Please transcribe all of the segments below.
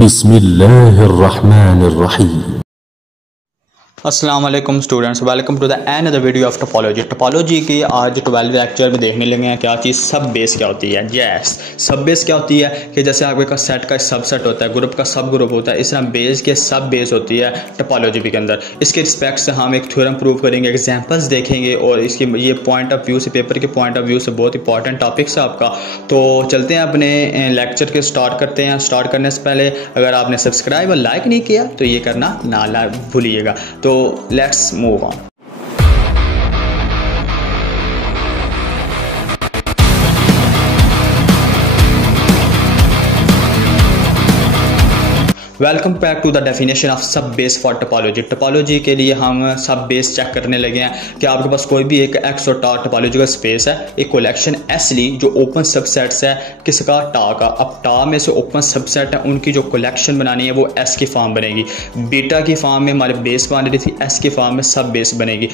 बिस्मिल्लाहिर्रहमानिर्रहीम। अस्सलाम वालेकुम students, welcome to the another video of topology. Topology की आज 12th लेक्चर में देखने लगे हैं क्या चीज़ सब बेस क्या होती है। यस, सब बेस क्या होती है कि जैसे आपके पास सेट का सबसेट होता है, ग्रुप का सब ग्रुप होता है, इस तरह बेस के सब बेस होती है टोपोलॉजी के अंदर। इसके रिस्पेक्ट से हम एक थ्योरम प्रूव करेंगे, एग्जांपल्स देखेंगे और इसके ये पॉइंट ऑफ व्यू से, पेपर के पॉइंट ऑफ व्यू से बहुत इंपॉर्टेंट टॉपिक्स है आपका। तो चलते हैं अपने लेक्चर के स्टार्ट करते हैं। स्टार्ट करने से पहले अगर आपने सब्सक्राइब और लाइक नहीं किया तो ये करना ना भूलिएगा। तो let's move on. Welcome back to the definition of sub base for topology. Topology के लिए हम सब बेस चेक करने लगे हैं कि आपके पास कोई भी एक एक्स और टा टोपोलॉजिकल स्पेस है, एक कलेक्शन एस ली जो ओपन सबसेट्स है किसका, टा का। अब टा में से ओपन सबसेट है, उनकी जो कलेक्शन बनानी है वो एस की फॉर्म बनेगी। बीटा की फॉर्म में हमारे बेस बन रही थी, एस की फॉर्म में सब बेस बनेगी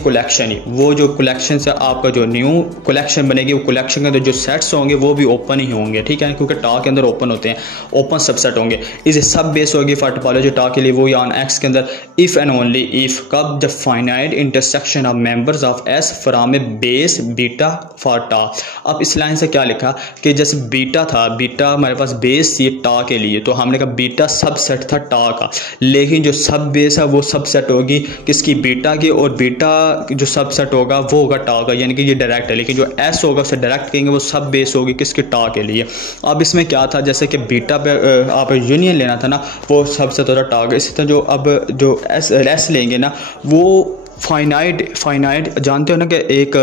कलेक्शन ही। वो जो कलेक्शन से आपका जो न्यू कलेक्शन बनेगी, वो कलेक्शन के अंदर जो सेट्स होंगे वो भी ओपन ही होंगे, ठीक है, क्योंकि टा के अंदर ओपन होते हैं, ओपन सबसेट होंगे। इस सब बेस होगी फॉर टोपोलॉजी टा के लिए वो ऑन एक्स के अंदर इफ एंड ओनली इफ कब the finite intersection of members of S from A base beta for टा। अब इस लाइन से क्या लिखा कि जैसे बीटा था, बीटा हमारे पास बेस थी टा के लिए, तो हमने कहा बीटा सबसेट था टा का, लेकिन जो सब बेस है वो सबसेट होगी किसकी, बीटा की, और बीटा जो सबसेट होगा वो होगा टा का, यानी कि ये डायरेक्ट है। लेकिन जो एस होगा उसे डायरेक्ट कहेंगे, वो सब बेस होगी किसकी, टा के लिए। अब इसमें क्या था, जैसे कि बीटा पे आप यूनियन लेना था ना, वो सबसे ज़्यादा टारगेट। इसी तरह जो अब जो एस लेंगे ना, वो फाइनाइट जानते हो ना कि एक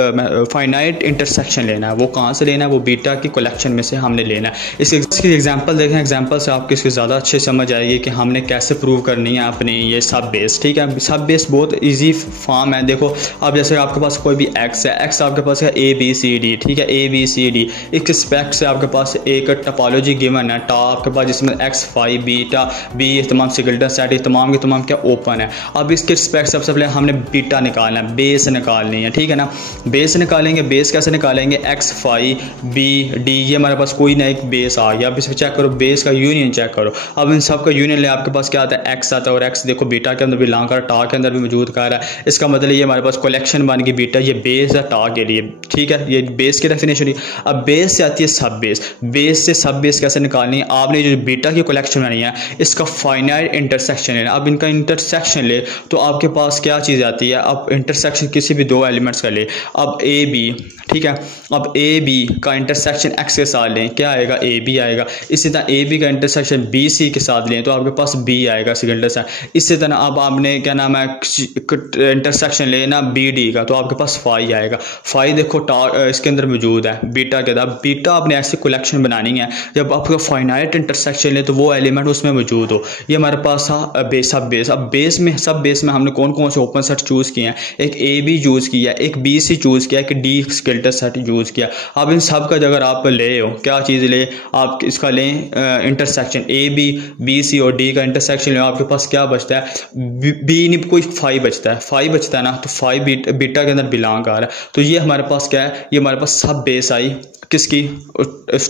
फाइनाइट इंटरसेक्शन लेना है। वो कहाँ से लेना है, वो बीटा की कलेक्शन में से हमने लेना है। इसकी एग्जांपल देखें, एग्जांपल से आपको इसकी ज़्यादा अच्छे समझ आएगी कि हमने कैसे प्रूव करनी है अपनी ये सब बेस, ठीक है। सब बेस बहुत इजी फॉर्म है। देखो अब जैसे आपके पास कोई भी एक्स है, एक्स आपके पास है ए बी सी डी, ठीक है, ए बी सी डी। इस रिस्पेक्ट से आपके पास एक टोपोलॉजी गिवन है टा आपके पास, जिसमें एक्स फाइव बीटा बी तमाम सिगल्टन सेट तमाम के तमाम क्या ओपन है। अब इसके रिस्पेक्ट सबसे पहले हमने बीटा निकालना है, बेस निकालनी है, ठीक है ना। बेस निकालेंगे, बेस कैसे निकालेंगे, एक्स फाइव बी डी, ये हमारे पास कोई ना एक बेस आ गया। अब इसे चेक करो, बेस का यूनियन चेक करो। अब इन सब का यूनियन ले, आपके पास क्या आता है, एक्स आता है, और एक्स देखो बीटा के अंदर बिलोंग कर रहा है, टा के अंदर भी मौजूद कर रहा है। इसका मतलब ये हमारे पास कलेक्शन बन गई बीटा, ये बेस है टा के लिए, ठीक है। ये बेस की डेफिनेशन। अब बेस से आती है सब बेस। बेस से सब बेस कैसे निकालनी है, आपने जो बीटा की कलेक्शन बनानी है इसका फाइनाइट इंटरसेक्शन लेना। अब इनका इंटरसेक्शन ले तो आपके पास क्या चीज़ आती है, अब इंटरसेक्शन किसी भी दो एलिमेंट्स का ले। अब ए बी, ठीक है, अब ए बी का इंटरसेक्शन एक्स के साथ लें, क्या आएगा, ए बी आएगा। इसी तरह ए बी का इंटरसेक्शन बी सी के साथ लें तो आपके पास बी आएगा सिगल्टन सेट। इसी तरह अब आपने क्या नाम है इंटरसेक्शन लेना बी डी का, तो आपके पास फाइव आएगा। फाइव देखो इसके अंदर मौजूद है बीटा के अंदर। बीटा आपने ऐसी कलेक्शन बनानी है जब आपका फाइनाइट इंटरसेक्शन ले तो वो एलिमेंट उसमें मौजूद हो। ये हमारे पास था बेस। सब बेस, अब बेस में सब बेस में हमने कौन कौन से ओपन सेट चूज़ किए हैं, एक ए बी यूज़ किया, एक बी सी चूज़ किया, एक डी स्केलेटन सेट यूज़ किया। अब इन सब का अगर आप ले हो, क्या चीज़ ले, आप इसका लें intersection A B, B C और डी का इंटरसेक्शन ले, आपके पास क्या बचता है, बी नहीं कोई फाइव बचता है, फाइव बचता है ना, तो फाइव बीटा के अंदर बिलोंग कर रहा है। तो ये हमारे पास क्या है, ये हमारे पास सब बेस आई किसकी,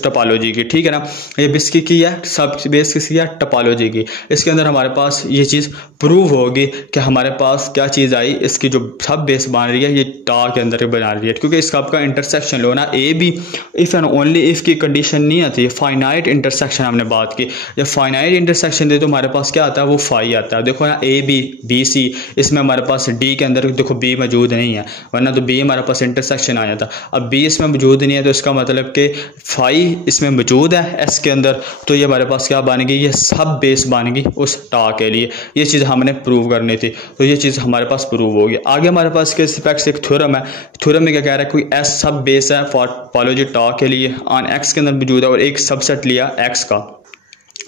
टोपोलॉजी की, ठीक है ना। ये बिस्की की है, सब बेस किसकी है, टोपोलॉजी की। इसके अंदर हमारे पास ये चीज़ प्रूव होगी कि हमारे पास क्या चीज़ आई, इसकी जो सब बेस बन रही है ये टा के अंदर बना रही है, क्योंकि इसका आपका इंटरसेक्शन लो ना A B, if and only if की कंडीशन नहीं आती। फाइनाइट इंटरसेक्शन हमने बात की, जब फाइनाइट इंटरसेक्शन दे तो हमारे पास क्या आता है, वो फाइव आता है। देखो ना ए बी बी सी, इसमें हमारे पास डी के अंदर देखो बी मौजूद नहीं है, वरना तो बी हमारे पास इंटरसेक्शन आया था। अब बी इसमें मौजूद नहीं है तो इसका मतलब कि फाइव इसमें मौजूद है एस के अंदर, तो ये हमारे पास क्या बन गई, ये सब बेस बन गई उस टा के लिए। ये चीज़ हमने प्रूव करनी थी, तो ये चीज़ हमारे पास प्रूव होगी। आगे हमारे पास के रिस्पेक्ट से एक थ्योरम है। थ्योरम में क्या कह रहा है, कोई एस सब बेस है फॉर टोपोलॉजी टा के लिए ऑन एक्स के अंदर मौजूद है, और एक सबसेट लिया एक्स का।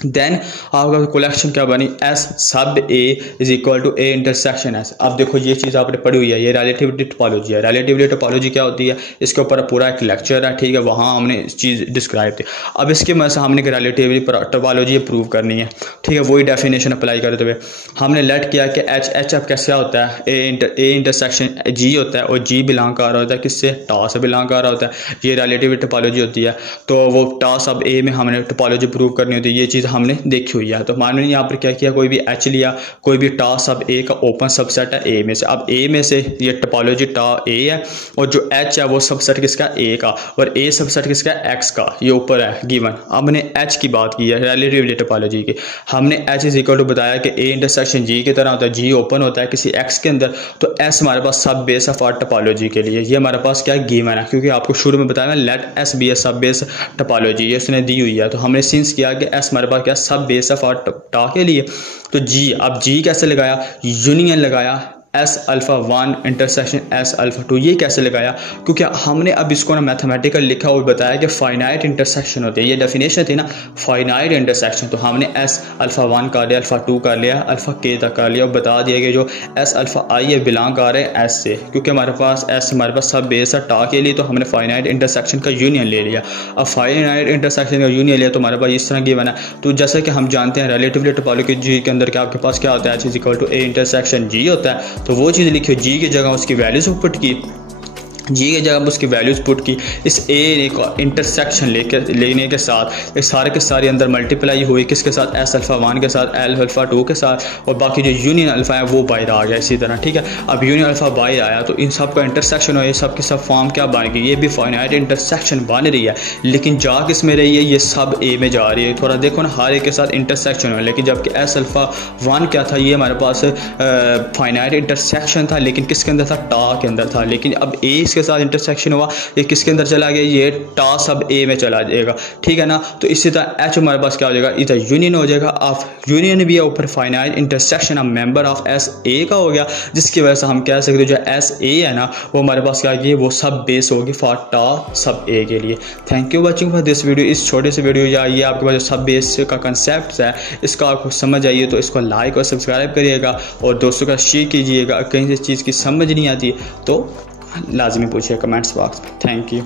देन आपका कलेक्शन क्या बनी, S sub A is equal to A intersection S. अब देखो ये चीज़ आपने पढ़ी हुई है, ये रिलेटिविटी टोपोलॉजी है। रिलेटिविटी टोपोलॉजी क्या होती है, इसके ऊपर पूरा एक लेक्चर है, ठीक है, वहाँ हमने इस चीज़ डिस्क्राइब थी। अब इसके मदद से हमने रिलेटिविटी टोपोलॉजी प्रूव करनी है, ठीक है। वही डेफिनेशन अप्लाई करते हुए हमने लेट किया कि एच अब कैसे होता है, ए इंटरसेक्शन जी होता है, और जी बिलोंग कर रहा होता है किससे, टा से बिलोंग कर रहा होता है। ये रिलेटिविटी टोपोलॉजी होती है। तो वो टा सब ए में हमने टोपोलॉजी प्रूव करनी होती है। ये चीज़ हमने देखी हुई है। तो मान लो यहाँ पर क्या किया, कोई भी एच लिया, कोई भी टा सब ए का ओपन सबसेट है ए में से। अब ए में से ये टोपोलॉजी टा ए है और जो एच है वो सबसेट किसका ए का, और ए सबसेट किसका एक्स का, ये ऊपर है गिवन। अब हमने एच की बात की है रिलेटिवली टोपोलॉजी की, हमने एच इज इक्वल टू बताया कि ए इंटरसेक्शन जी की तरह होता है, जी ओपन होता है किसी एक्स के अंदर, तो एस हमारे पास सब बेस है फॉर टोपोलॉजी के लिए। ये हमारे पास क्या गिवन है, क्योंकि आपको शुरू में बताया लेट एस बी ए सब बेस टोपोलॉजी, ये उसने दी हुई है। तो हमने सिंस किया कि एस हमारे पास क्या सब बेस है फॉर टा के लिए। तो जी, अब जी कैसे लगाया, यूनियन लगाया S alpha 1 intersection S alpha 2। ये कैसे लगाया, क्योंकि हमने अब इसको ना मैथमेटिकल लिखा और बताया कि फाइनाइट इंटरसेक्शन होती है, ये डेफिनेशन थी ना फाइनाइट इंटरसेक्शन। तो हमने एस अल्फा 1 कर लिया, अल्फा 2 कर लिया, अल्फा के तक कर लिया और बता दिया कि जो एस अल्फा आई है बिलोंग कर रहे हैं एस से, क्योंकि हमारे पास एस हमारे पास सब बेस है टा के लिए। तो हमने फाइनाइट इंटरसेक्शन का यूनियन ले लिया। अब फाइनाइट इंटरसेक्शन का यूनियन लिया तो हमारे पास इस तरह की बना। तो जैसे कि हम जानते हैं रिलेटिवली टोपोलॉजी के अंदर क्या आपके पास क्या होता है, H is equal to A intersection G होता है। तो वो चीज़ लिखी, जी की जगह उसकी वैल्यूज पुट की, जी की जगह उसकी वैल्यूज पुट की, इस ए का इंटरसेक्शन लेने के साथ ये सारे के सारे अंदर मल्टीप्लाई हुई किसके साथ, एस अल्फा 1 के साथ, एल अल्फा 2 के साथ, और बाकी जो यूनियन अल्फा है वो बाहर आ गया इसी तरह। ठीक है, अब यूनियन अल्फा बाहर आया तो इन सब का इंटरसेक्शन हो, ये सब की सब फॉर्म क्या बन गई, ये भी फाइनाइट इंटरसेक्शन बन रही है, लेकिन जा किस में रही है, ये सब ए में जा रही है। थोड़ा देखो ना, हर एक के साथ इंटरसेक्शन हो, लेकिन जबकि एस अल्फा 1 क्या था, ये हमारे पास फाइनाइट इंटरसेक्शन था, लेकिन किसके अंदर था, टा के अंदर था। लेकिन अब ए के साथ इंटरसेक्शन हुआ, ये किसके अंदर चला गया, ये टा सब ए में चला जाएगा। ठीक है ना, तो इसी तरह एच हमारे पास क्या हो जाएगा, इधर यूनियन हो जाएगा। अब यूनियन भी है, ऊपर फाइनाइट इंटरसेक्शन अब मेंबर ऑफ एस ए का हो गया, जिसकी वजह से हम कह सकते हैं जो एस ए है ना वो हमारे पास क्या है, वो सब बेस होगी फॉर टा सब ए के लिए। Thank you watching for this video. इस छोटे से वीडियो या ये आपके पास जो सब बेस का कंसेप्ट है इसका आपको समझ आइए तो इसको लाइक और सब्सक्राइब करिएगा और दोस्तों का शेयर कीजिएगा। कहीं से चीज़ की समझ नहीं आती तो लाजमी पूछिए कमेंट्स बॉक्स में। Thank you.